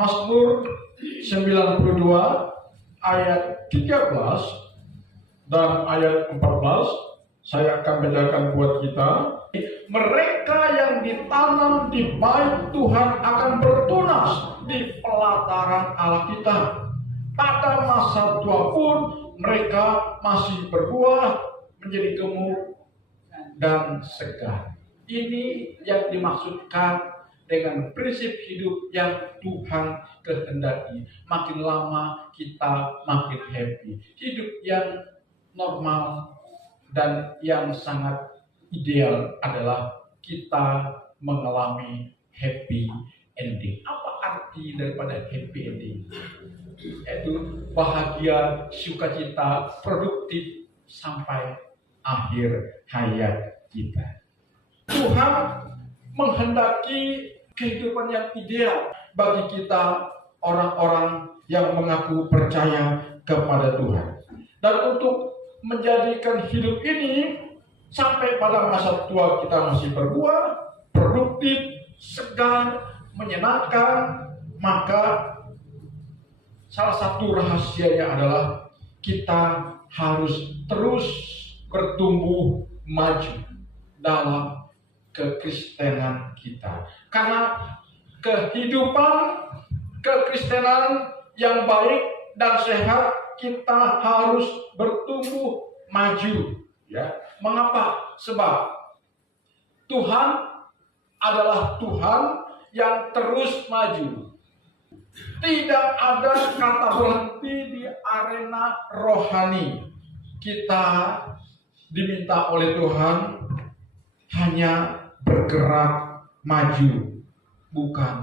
Mazmur 92 ayat 13 dan ayat 14 saya akan bacakan buat kita. Mereka yang ditanam di bait Tuhan akan bertunas di pelataran Allah kita. Pada masa tua pun mereka masih berbuah menjadi gemuk dan segar. Ini yang dimaksudkan dengan prinsip hidup yang Tuhan kehendaki. Makin lama kita makin happy. Hidup yang normal dan yang sangat ideal adalah kita mengalami happy ending. Apa arti daripada happy ending? Yaitu bahagia, sukacita, produktif sampai akhir hayat kita. Tuhan menghendaki kehidupan yang ideal bagi kita orang-orang yang mengaku percaya kepada Tuhan. Dan untuk menjadikan hidup ini sampai pada masa tua kita masih berbuah, produktif, segar, menyenangkan, maka salah satu rahasianya adalah kita harus terus bertumbuh maju dalam kekristenan kita. Karena kehidupan kekristenan yang baik dan sehat kita harus bertumbuh maju. Ya, mengapa? Sebab Tuhan adalah Tuhan yang terus maju. Tidak ada kata berhenti di arena rohani. Kita diminta oleh Tuhan hanya bergerak maju, bukan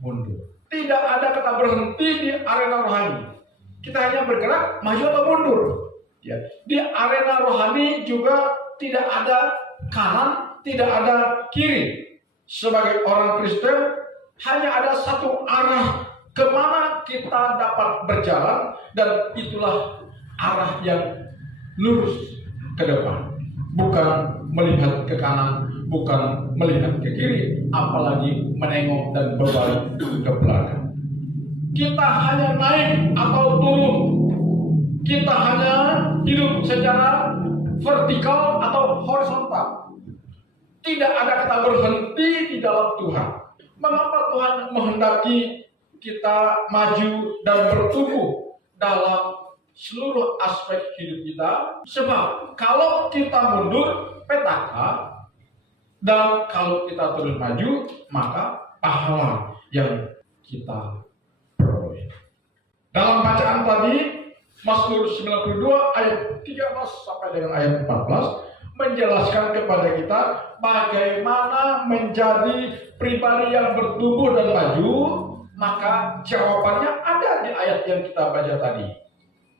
mundur. Tidak ada kata berhenti di arena rohani. Kita hanya bergerak maju atau mundur. Ya. Di arena rohani juga tidak ada kanan, tidak ada kiri. Sebagai orang Kristen hanya ada satu arah kemana kita dapat berjalan, dan itulah arah yang lurus ke depan. Bukan melihat ke kanan, bukan melihat ke kiri, apalagi menengok dan berbalik ke belakang. Kita hanya naik atau turun. Kita hanya hidup secara vertikal atau horizontal. Tidak ada kata berhenti di dalam Tuhan. Mengapa Tuhan menghendaki kita maju dan bertumbuh dalam seluruh aspek hidup kita? Sebab kalau kita mundur, petaka, dan kalau kita terus maju, maka pahala yang kita peroleh. Dalam bacaan tadi, Mazmur 92 ayat 13 sampai dengan ayat 14 menjelaskan kepada kita bagaimana menjadi pribadi yang bertumbuh dan maju. Maka jawabannya ada di ayat yang kita baca tadi.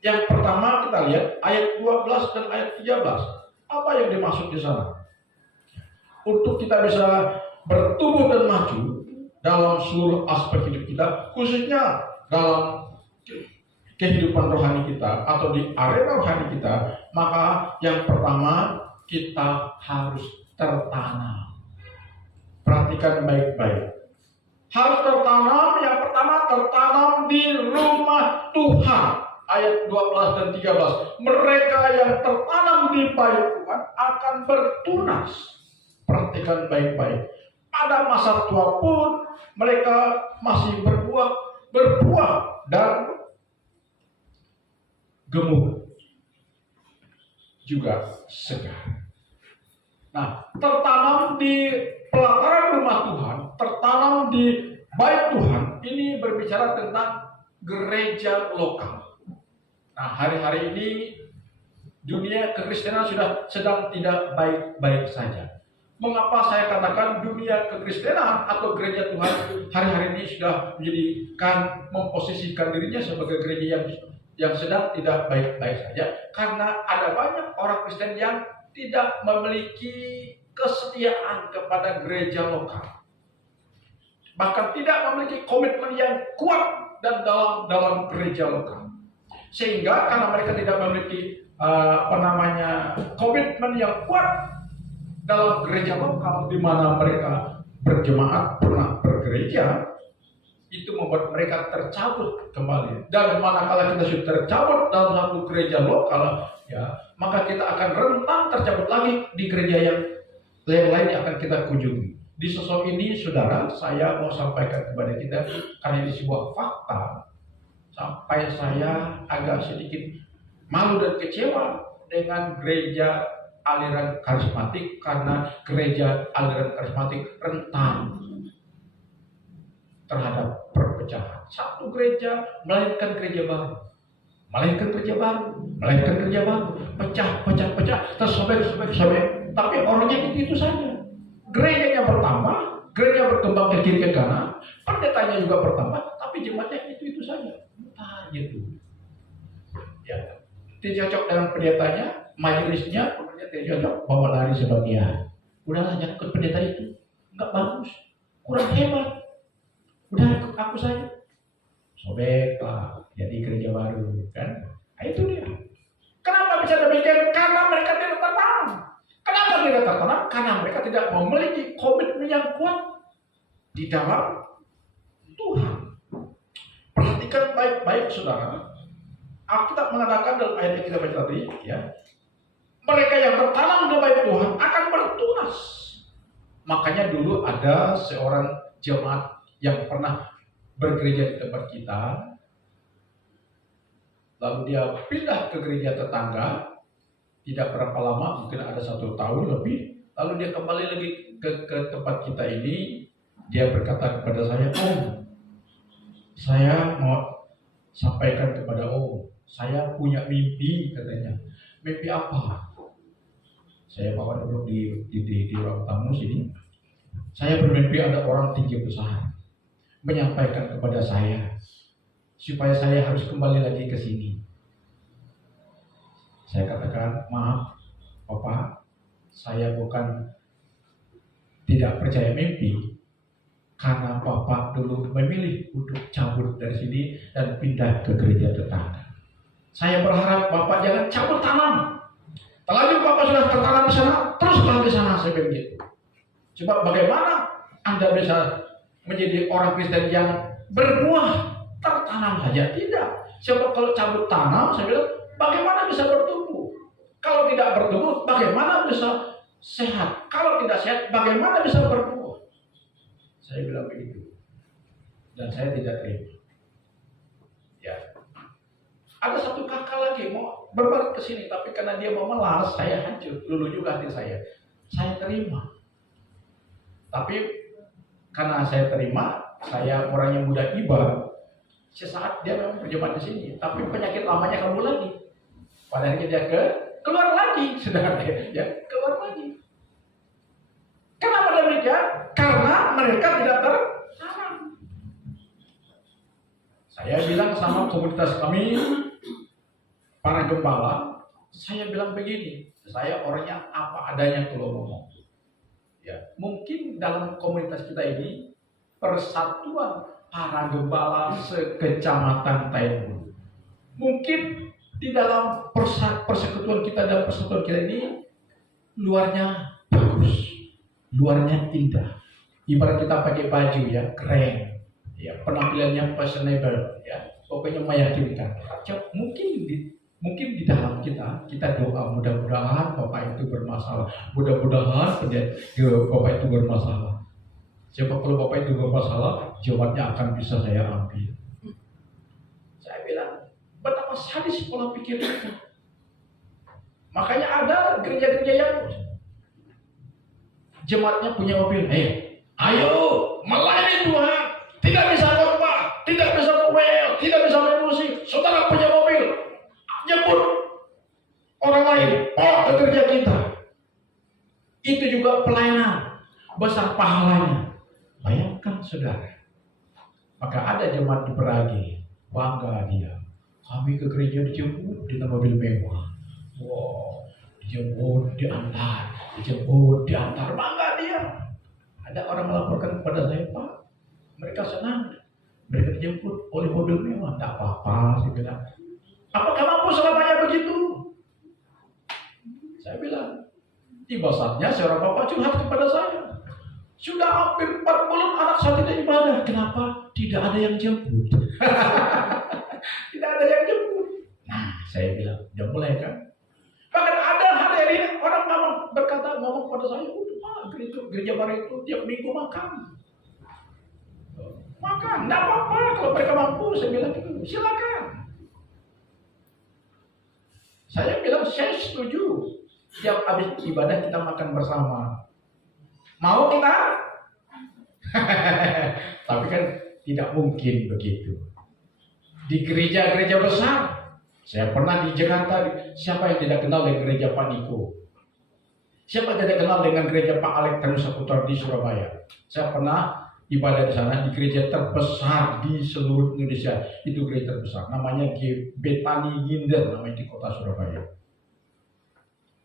Yang pertama kita lihat ayat 12 dan ayat 13. Apa yang dimaksud di sana? Untuk kita bisa bertumbuh dan maju dalam seluruh aspek hidup kita, khususnya dalam kehidupan rohani kita atau di area rohani kita, maka yang pertama kita harus tertanam. Perhatikan baik-baik. Harus tertanam, yang pertama tertanam di rumah Tuhan. Ayat 12 dan 13. Mereka yang tertanam di bait Tuhan akan bertunas. Perhatikan baik-baik. Pada masa tua pun mereka masih berbuah dan gemuk juga segar. Nah, tertanam di pelataran rumah Tuhan, tertanam di bait Tuhan, ini berbicara tentang gereja lokal. Nah, hari-hari ini dunia kekristenan sudah sedang tidak baik-baik saja. Mengapa saya katakan dunia kekristenan atau gereja Tuhan hari-hari ini sudah menjadikan memposisikan dirinya sebagai gereja yang sedang tidak baik-baik saja? Karena ada banyak orang Kristen yang tidak memiliki kesetiaan kepada gereja lokal. Bahkan tidak memiliki komitmen yang kuat dan dalam gereja lokal. Sehingga karena mereka tidak memiliki komitmen yang kuat dalam gereja lokal di mana mereka berjemaat, pernah bergereja, itu membuat mereka tercabut kembali. Dan manakala kita sudah tercabut dalam satu gereja lokal, ya, maka kita akan rentan tercabut lagi di gereja yang lain yang akan kita kunjungi. Di sosok ini, saudara, saya mau sampaikan kepada kita, karena ini sebuah fakta, sampai saya agak sedikit malu dan kecewa dengan gereja aliran karismatik, karena gereja aliran karismatik rentan terhadap perpecahan. Satu gereja melahirkan gereja baru, pecah, tersobek. Tapi orangnya itu saja. Gerejanya bertambah, gereja berkembang ke kiri ke kanan, pendetanya juga bertambah, tapi jemaatnya itu saja. Entar gitu. Ya, tidak cocok dengan pendetanya, majelisnya, tidak cocok, bawa lari sebagian. Udahlah, jangan ikut pendeta itu, nggak bagus, kurang hebat. Udah ikut aku saja. Sobeklah, jadi gereja baru, kan? Nah, itu dia. Kenapa bisa demikian? Karena mereka tidak tertanam. Kenapa tidak tertanam? Karena mereka tidak memiliki komitmen yang kuat di dalam Tuhan. Perhatikan baik-baik, saudara. Alkitab mengatakan dalam ayat yang kita baca tadi, ya, mereka yang tertanam di baik Tuhan akan bertunas. Makanya dulu ada seorang jemaat yang pernah bergereja di tempat kita, lalu dia pindah ke gereja tetangga, tidak berapa lama, mungkin ada 1 tahun lebih, lalu dia kembali lagi ke tempat kita ini. Dia berkata kepada saya, "Om, saya mau sampaikan kepada Om, saya punya mimpi," katanya. "Mimpi apa?" Saya bawa dulu di ruang tamu sini. "Saya bermimpi ada orang tinggi besar menyampaikan kepada saya supaya saya harus kembali lagi ke sini." Saya katakan, "Maaf, Bapak, saya bukan tidak percaya mimpi, karena Bapak dulu memilih untuk cabut dari sini dan pindah ke gereja tetangga. Saya berharap Bapak jangan cabut tanam. Terlanjur Bapak sudah tertanam di sana, teruslah di sana," saya bilang gitu. Coba bagaimana Anda bisa menjadi orang Kristen yang berbuah tertanam saja? Tidak. Coba kalau cabut tanam, saya bilang, bagaimana bisa bertumbuh? Kalau tidak bertumbuh, bagaimana bisa sehat? Kalau tidak sehat, bagaimana bisa berbuah? Saya bilang begitu. Dan saya tidak terima. Ya. Ada satu kakak lagi mau berbalik ke sini, tapi karena dia mau melas, saya hancur. Lulu juga hati saya. Saya terima. Tapi karena saya terima, saya orang yang mudah iba. Sesaat dia memang berjemaat di sini, tapi penyakit lamanya kambuh lagi. Pada akhirnya dia keluar lagi, saudara, ya, keluar lagi. Kenapa demikian? Karena mereka tidak tertanam. Saya bilang sama komunitas kami, para gembala, saya bilang begini, saya orangnya apa adanya kalau ngomong. Ya, mungkin dalam komunitas kita ini persatuan para gembala sekecamatan Tainbun. Mungkin di dalam persekutuan kita ini luarnya bagus, luarnya indah. Ibarat kita pakai baju ya keren, ya penampilannya fashionable, ya pokoknya meyakinkan. Mungkin di dalam kita doa mudah-mudahan Bapak itu bermasalah, mudah-mudahan Bapak itu bermasalah. Siapa kalau Bapak itu bermasalah, jawabnya akan bisa saya ambil. Saya bilang, betapa sadis pola pikir kita. Makanya ada gereja-gereja yang jemaatnya punya mobil. Ayo melayani Tuhan. Tidak bisa khotbah, tidak bisa ngomel, tidak bisa main musik. Saudara punya mobil, jemput orang lain. Ke gereja kita. Itu juga pelayanan, besar pahalanya. Bayangkan saudara. Maka ada jemaat di Peragi, bangga dia. Kami ke gereja dijemput dengan mobil mewah. Wow, dijemput, diantar, bangga dia. Ada orang melaporkan kepada saya, "Pak, mereka senang, mereka dijemput oleh mobil mewah." Tidak apa-apa, saya bilang. Apakah mampu selamanya begitu? Saya bilang, tiba saatnya seorang bapak curhat kepada saya. Sudah hampir 4 bulan anak saya tidak ibadah. Kenapa? tidak ada yang jemput. Tidak ada yang jemput. Nah, saya bilang, udah mulai kan? Bahkan ada hari orang ngomong pada saya, Pak, gereja baru itu tiap minggu makan. Makan, enggak apa-apa kalau mereka mampu. Saya bilang gitu, silakan. Saya bilang, saya setuju. Tiap habis ibadah kita makan bersama. Mau kita? Tapi kan tidak mungkin begitu. Di gereja-gereja besar, saya pernah di Jakarta, siapa yang tidak kenal dengan gereja Pak Niko? Siapa yang tidak kenal dengan gereja Pak Alek Tanu Saputra di Surabaya? Saya pernah ibadah di sana, di gereja terbesar di seluruh Indonesia. Itu gereja terbesar, namanya Betani Ginder, namanya di kota Surabaya.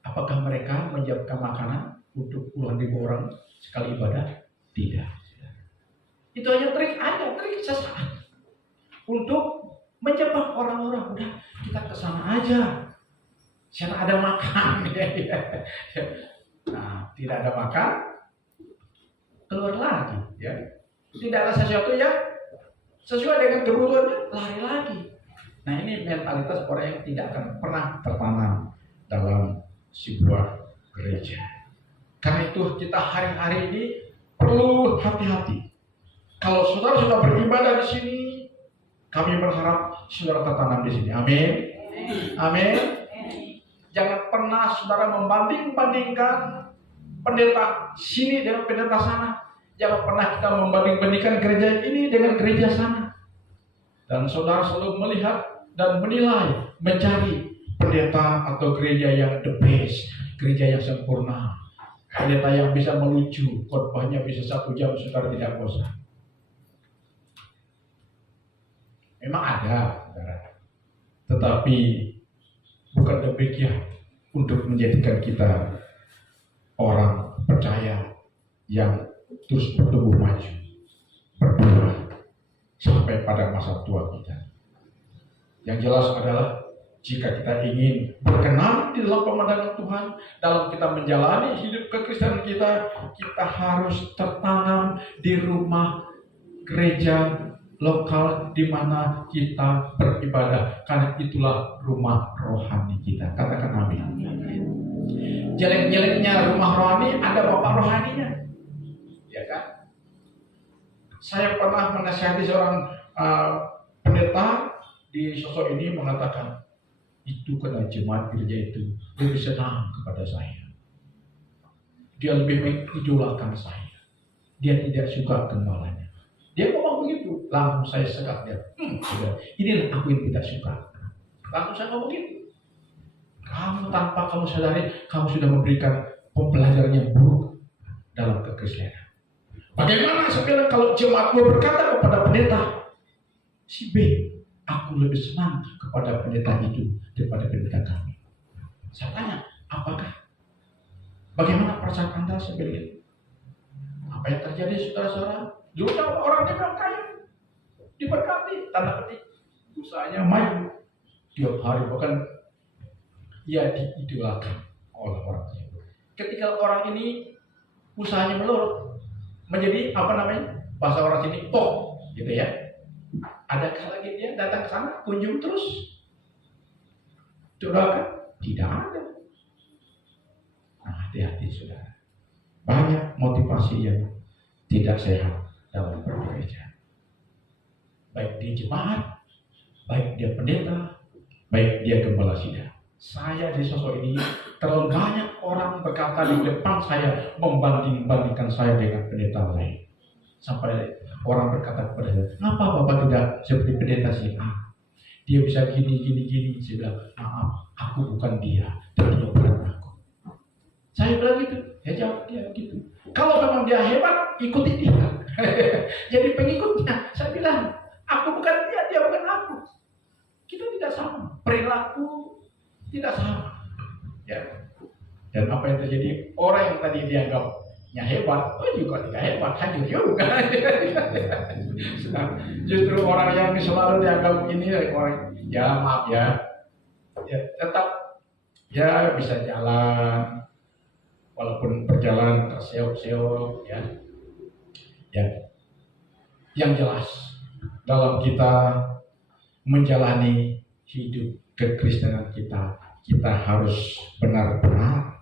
Apakah mereka menyiapkan makanan untuk puluhan ribu orang sekali ibadah? Tidak. Itu hanya trik sesaat untuk menjebak orang-orang. Udah, kita kesana aja. Saya ada makan. Nah, tidak ada makan, keluar lagi. Ya. Tidak ada sesuatu yang sesuai dengan kebutuhannya, lari lagi. Nah, ini mentalitas orang yang tidak akan pernah tertanam dalam sebuah gereja. Karena itu kita hari-hari ini perlu hati-hati. Kalau saudara sudah beribadah di sini, kami berharap saudara tertanam di sini. Amin. Amin. Jangan pernah saudara membanding-bandingkan pendeta sini dengan pendeta sana. Jangan pernah kita membanding-bandingkan gereja ini dengan gereja sana. Dan saudara selalu melihat dan menilai, mencari pendeta atau gereja yang the best, gereja yang sempurna, pendeta yang bisa melucu, khotbahnya bisa 1 jam, saudara tidak bosan. Memang ada, saudara. Tetapi bukan demikian untuk menjadikan kita orang percaya yang terus bertumbuh maju, berbuah sampai pada masa tua kita. Yang jelas adalah jika kita ingin berkenan di dalam pemandangan Tuhan, dalam kita menjalani hidup kekristenan kita, kita harus tertanam di rumah gereja lokal di mana kita beribadah, karena itulah rumah rohani kita. Katakan amin. Jelek-jeleknya rumah rohani ada bapak rohaninya, ya kan? Saya pernah menasihati seorang pendeta di sosok ini mengatakan, itu karena jemaat gereja itu lebih senang kepada saya. Dia lebih mengidolakan saya. Dia tidak suka gembalanya. Dia ngomong begitu, langsung saya sekat dia. Inilah aku yang tidak suka. Langsung saya ngomong begitu. Kamu tanpa kamu sadari, kamu sudah memberikan pembelajaran yang buruk dalam kekristenan. Bagaimana sebenarnya kalau jemaatmu berkata kepada pendeta, si B, aku lebih senang kepada pendeta itu daripada pendeta kami. Saya tanya, apakah? Bagaimana perasaan Anda sebenarnya? Apa yang terjadi saudara-saudara? Dulu orang dia bilang kaya, diberkati, tanda petik, usahanya maju tiap hari, bahkan ia diidolakan oleh orang tersebut. Ketika orang ini usahanya melorot, menjadi bahasa orang sini pok, gitu ya. Adakah lagi dia datang ke sana, kunjung terus? Doakan? Tidak ada. Nah, hati-hati saudara. Banyak motivasi yang tidak sehat dalam bergereja. Baik dia jemaat, baik dia pendeta, baik dia gembala sidang. Saya di sosok ini terlalu banyak orang berkata di depan saya, membanding-bandingkan saya dengan pendeta lain. Sampai orang berkata kepada saya, kenapa Bapak tidak seperti pendeta si A? Dia bisa gini. Saya bilang, maaf, aku bukan dia, dan dia bukan aku. Saya bilang gitu, ya jawab dia gitu. Kalau memang dia hebat, ikuti dia. Jadi pengikutnya. Saya bilang, aku bukan dia, dia bukan aku. Kita tidak sama, perilaku tidak sama. Ya. Dan apa yang terjadi? Orang yang tadi dianggapnya hebat, juga tidak hebat, hancur juga. Justru orang yang selalu dianggap ini orang, ya maaf ya, tetap ya bisa jalan, walaupun perjalanan terseok-seok, ya. Yang jelas dalam kita menjalani hidup kekristenan kita, kita harus benar-benar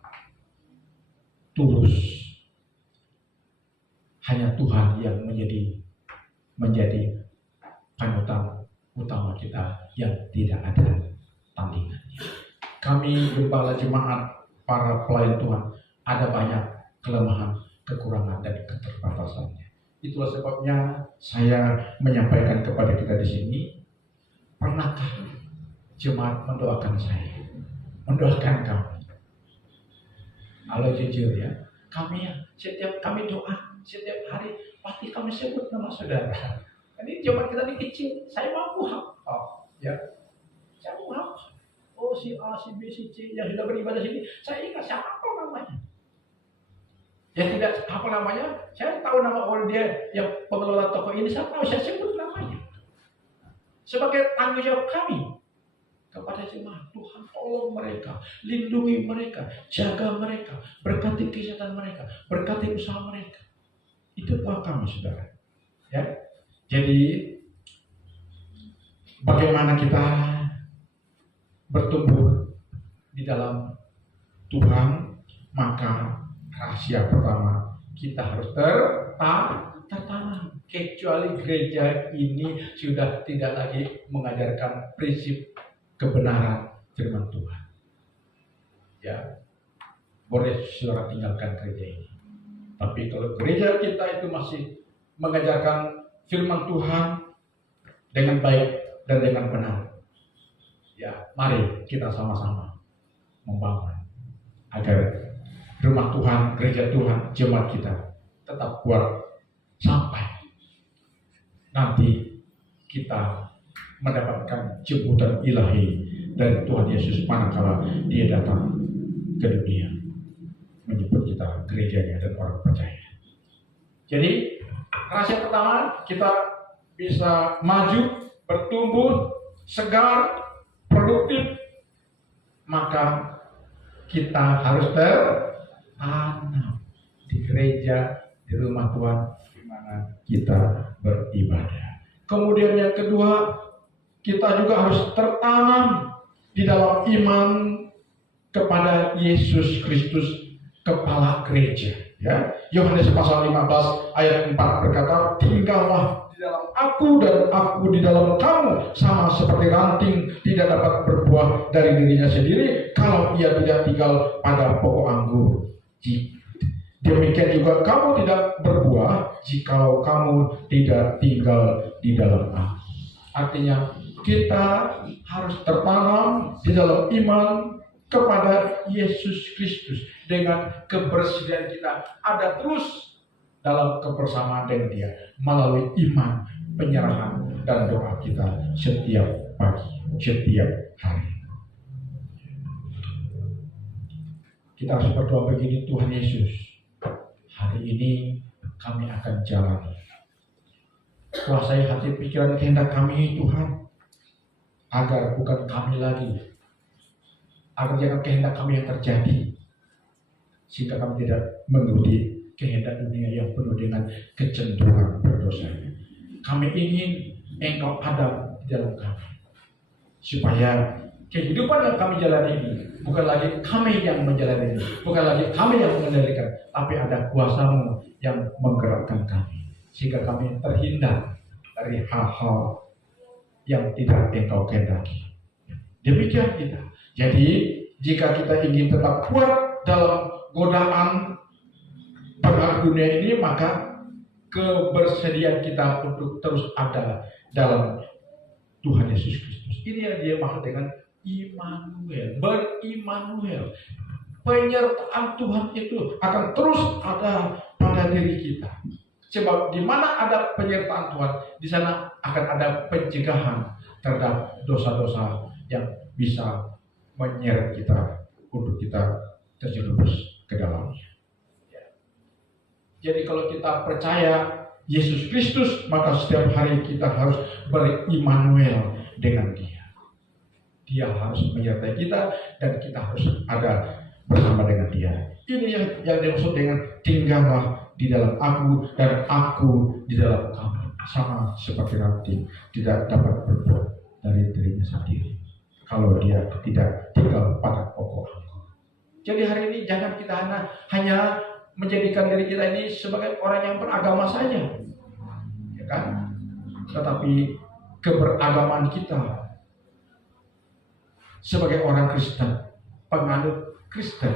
tulus. Hanya Tuhan yang menjadi panutan utama kita yang tidak ada tandingannya. Kami gembala jemaat, para pelayan Tuhan, ada banyak kelemahan, kekurangan, dan keterbatasannya. Itulah sebabnya saya menyampaikan kepada kita di sini, pernahkah jemaat mendoakan saya, mendoakan kami? Kalau jujur ya, setiap kami doa, setiap hari pasti kami sebut nama saudara. Ini jemaat kita ini kecil, saya mampu hafal, ya, saya mampu hafal. Oh, si A, si B, si C yang sudah beribadah sini, saya ingat siapa namanya. Yang tidak apa namanya, saya tahu nama orang dia yang pengelola toko ini, saya tahu, saya sebut namanya. Sebagai tanggung jawab kami kepada jemaat, Tuhan tolong mereka, lindungi mereka, jaga mereka, berkati kesehatan mereka, berkati usaha mereka. Itu doa kami, saudara. Ya, jadi bagaimana kita bertumbuh di dalam Tuhan, maka rahasia pertama, kita harus tertanam. Kecuali gereja ini sudah tidak lagi mengajarkan prinsip kebenaran firman Tuhan. Ya, boleh saudara tinggalkan gereja ini. Tapi kalau gereja kita itu masih mengajarkan firman Tuhan dengan baik dan dengan benar, ya, mari kita sama-sama membangun agar rumah Tuhan, gereja Tuhan, jemaat kita tetap kuat sampai nanti kita mendapatkan jemputan ilahi dari Tuhan Yesus manakala Dia datang ke dunia menjemput kita, gerejanya dan orang percaya. Jadi rahasia pertama, kita bisa maju, bertumbuh, segar, produktif, maka kita harus tertanam di gereja, di rumah Tuhan di mana kita beribadah. Kemudian yang kedua, kita juga harus tertanam di dalam iman kepada Yesus Kristus, kepala gereja. Ya, Yohanes pasal 15 ayat 4 berkata, tinggallah di dalam aku dan aku di dalam kamu, sama seperti ranting tidak dapat berbuah dari dirinya sendiri kalau ia tidak tinggal pada pokok anggur. Demikian juga kamu tidak berbuah jikalau kamu tidak tinggal di dalam aku. Artinya kita harus tertanam di dalam iman kepada Yesus Kristus, dengan kebersediaan kita ada terus dalam kebersamaan dengan Dia melalui iman, penyerahan, dan doa kita setiap pagi, setiap hari. Kita harus berdoa begini, Tuhan Yesus, hari ini kami akan jalani. Kuasai hati pikiran kehendak kami, Tuhan, agar bukan kami lagi, agar jangan kehendak kami yang terjadi, sehingga kami tidak mengikuti kehendak dunia yang penuh dengan kecenderungan berdosa. Kami ingin Engkau ada di dalam kami, supaya kehidupan yang kami jalani ini bukan lagi kami yang menjalani, bukan lagi kami yang mengendalikan, tapi ada kuasa-Mu yang menggerakkan kami, sehingga kami terhindar dari hal-hal yang tidak Engkau kehendaki. Demikian kita. Jadi jika kita ingin tetap kuat dalam godaan pengaruh dunia ini, maka kebersediaan kita untuk terus ada dalam Tuhan Yesus Kristus. Ini yang Dia maksud dengan Immanuel, berimanuel. Penyertaan Tuhan itu akan terus ada pada diri kita. Sebab di mana ada penyertaan Tuhan, di sana akan ada pencegahan terhadap dosa-dosa yang bisa menyeret kita untuk kita terjerumus ke dalamnya. Jadi kalau kita percaya Yesus Kristus, maka setiap hari kita harus berimanuel dengan Dia. Dia harus menyertai kita dan kita harus ada bersama dengan Dia. Ini yang dimaksud dengan tinggallah di dalam aku dan aku di dalam kamu. sama seperti roti tidak dapat berbuat dari dirinya sendiri kalau dia tidak tinggal pada pokok anggur. Jadi hari ini jangan kita hanya menjadikan diri kita ini sebagai orang yang beragama saja, ya kan? Tetapi keberagaman kita sebagai orang Kristen, penganut Kristen,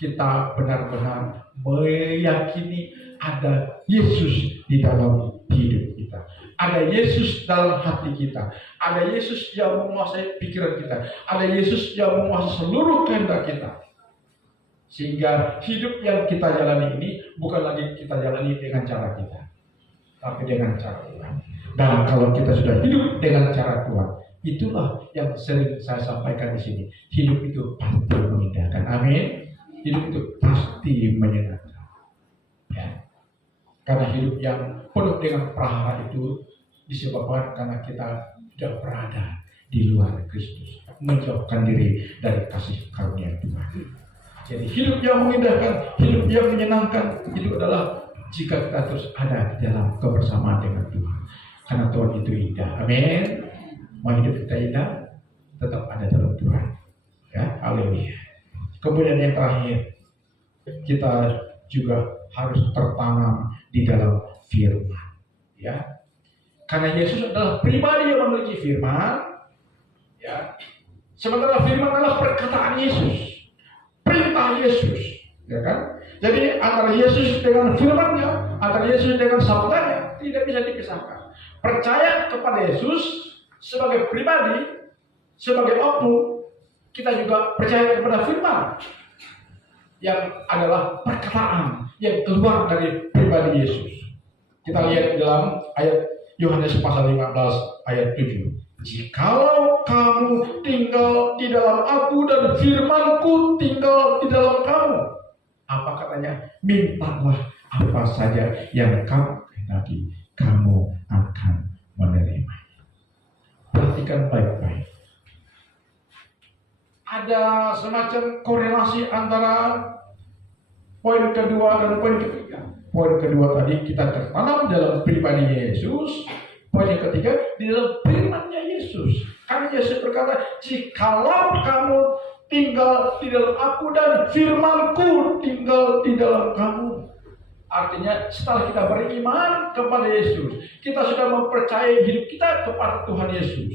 kita benar-benar meyakini ada Yesus di dalam hidup kita, ada Yesus dalam hati kita, ada Yesus yang menguasai pikiran kita, ada Yesus yang menguasai seluruh kehendak kita. Sehingga hidup yang kita jalani ini bukan lagi kita jalani dengan cara kita, tapi dengan cara Tuhan. Dan kalau kita sudah hidup dengan cara Tuhan, itulah yang sering saya sampaikan di sini. Hidup itu pasti mengindahkan. Amin. Hidup itu pasti menyenangkan. Ya. Karena hidup yang penuh dengan prahara itu disebabkan karena kita tidak berada di luar Kristus, menjauhkan diri dari kasih karunia Tuhan. Jadi hidup yang mengindahkan, hidup yang menyenangkan itu adalah jika kita terus ada di dalam kebersamaan dengan Tuhan. Karena Tuhan itu indah. Amin. Mau hidup kita indah, tetap ada dalam Tuhan. Ya, haleluya. Kemudian yang terakhir, kita juga harus tertanam di dalam firman. Ya, karena Yesus adalah pribadi yang memiliki firman. Ya, sementara firman adalah perkataan Yesus. Perintah Yesus, ya kan? Jadi antara Yesus dengan firman-Nya, antara Yesus dengan sabdanya tidak bisa dipisahkan. Percaya kepada Yesus sebagai pribadi, sebagai oknum, kita juga percaya kepada firman yang adalah perkataan yang keluar dari pribadi Yesus. Kita lihat dalam ayat Yohanes pasal 15 ayat 7. Jikalau kamu tinggal di dalam aku dan firmanku tinggal di dalam kamu, apa katanya? Mintalah apa saja yang kamu kehendaki, kamu akan menerima. Perhatikan baik-baik. Ada semacam korelasi antara poin kedua dan poin ketiga. Poin kedua tadi kita tertanam dalam pribadi Yesus. Poin yang ketiga di dalam firman-Nya Yesus. Karena Yesus berkata, jikalau kamu tinggal di dalam aku dan firman-Ku tinggal di dalam kamu. Artinya setelah kita beriman kepada Yesus, kita sudah mempercayai hidup kita kepada Tuhan Yesus.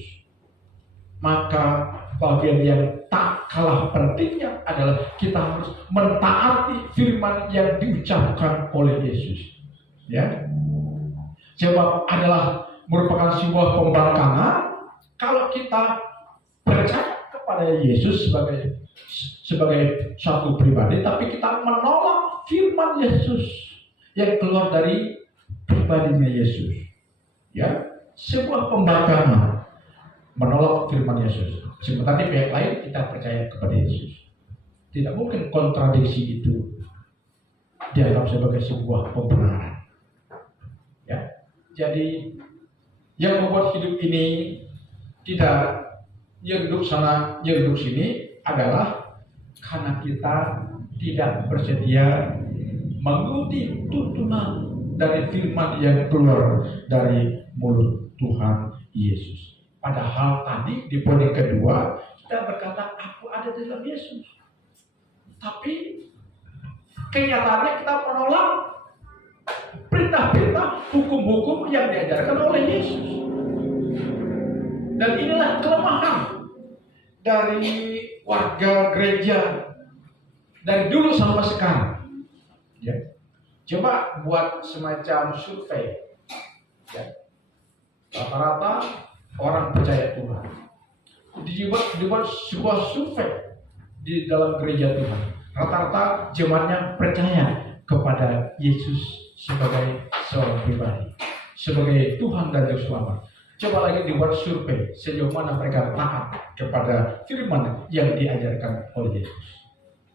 Maka bagian yang tak kalah pentingnya adalah kita harus mentaati firman yang diucapkan oleh Yesus. Ya, sebab adalah merupakan sebuah pembangkangan kalau kita percaya kepada Yesus sebagai satu pribadi, tapi kita menolak firman Yesus yang keluar dari pribadinya Yesus. Ya, sebuah pembangkangan menolak firman Yesus. Sementara di pihak lain kita percaya kepada Yesus. Tidak mungkin kontradiksi itu dianggap sebagai sebuah pembenaran. Ya, jadi yang membuat hidup ini tidak nyeruduk sana, nyeruduk sini adalah karena kita tidak bersedia mengikuti tuntunan dari firman yang keluar dari mulut Tuhan Yesus. Padahal tadi di poin yang kedua kita berkata aku ada di dalam Yesus. Tapi kenyataannya kita menolak perintah-perintah, hukum-hukum yang diajarkan oleh Yesus. Dan inilah kelemahan dari warga gereja dari dulu sampai sekarang. Ya. Coba buat semacam survei. Ya. Rata-rata orang percaya Tuhan. Dibuat sebuah survei di dalam gereja Tuhan. Rata-rata jemaatnya percaya kepada Yesus sebagai seorang pribadi, sebagai Tuhan dan Juru Selamat. Coba lagi dibuat survei sejauh mana mereka taat kepada firman yang diajarkan oleh Yesus.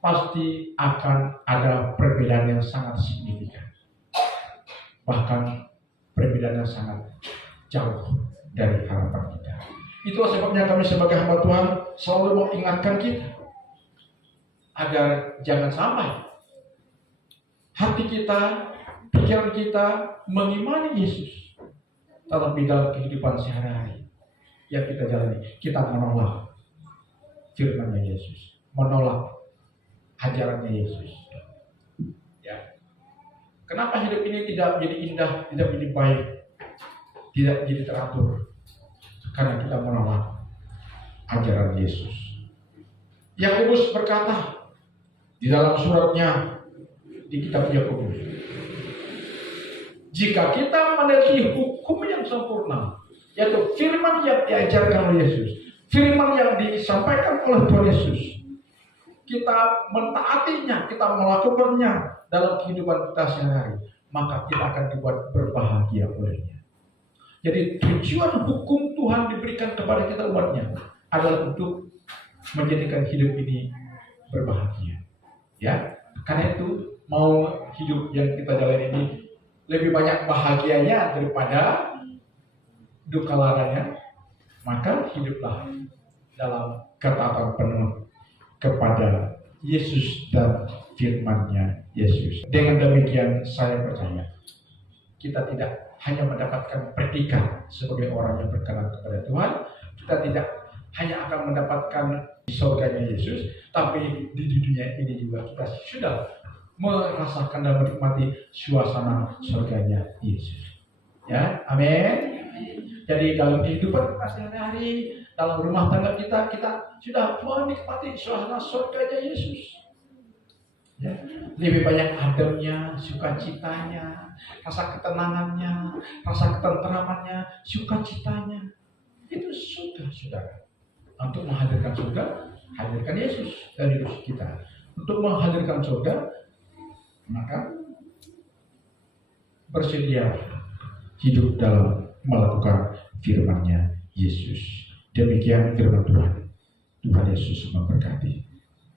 Pasti akan ada perbedaan yang sangat signifikan. Bahkan perbedaan yang sangat jauh dari harapan kita. Itulah sebabnya kami sebagai hamba Tuhan selalu mengingatkan kita agar jangan sampai hati kita, pikiran kita mengimani Yesus, tetapi dalam kehidupan sehari-hari yang kita jalani, kita menolak firman-Nya Yesus, menolak ajarannya Yesus. Ya. Kenapa hidup ini tidak menjadi indah, tidak menjadi baik, tidak menjadi teratur? Karena kita menolak ajaran Yesus. Yakobus berkata di dalam suratnya di kitab Yakobus, jika kita memiliki hukum yang sempurna, yaitu firman yang diajarkan oleh Yesus, firman yang disampaikan oleh Tuhan Yesus, kita mentaatinya, kita melakukannya dalam kehidupan kita sehari-hari, maka kita akan dibuat berbahagia olehnya. Jadi tujuan hukum Tuhan diberikan kepada kita umatnya adalah untuk menjadikan hidup ini berbahagia. Ya, karena itu mau hidup yang kita jalani ini lebih banyak bahagianya daripada duka laranya, maka hiduplah dalam ketaatan penuh kepada Yesus dan firman-Nya Yesus. Dengan demikian saya percaya kita tidak hanya mendapatkan predikat sebagai orang yang berkenan kepada Tuhan, kita tidak hanya akan mendapatkan di surganya Yesus, tapi di dunia ini juga kita sudah merasakan dan menikmati suasana surganya Yesus. Ya, amin. Jadi dalam kehidupan kita sehari-hari, dalam rumah tangga kita sudah menikmati suasana surganya Yesus. Ya, lebih banyak ademnya, sukacitanya, rasa ketenangannya, rasa ketenteramannya, sukacitanya. Itu sudah, saudara. Untuk menghadirkan surga, hadirkan Yesus dari hidup kita. Untuk menghadirkan surga, maka bersedia hidup dalam melakukan firman-Nya Yesus. Demikian firman Tuhan. Tuhan Yesus memberkati.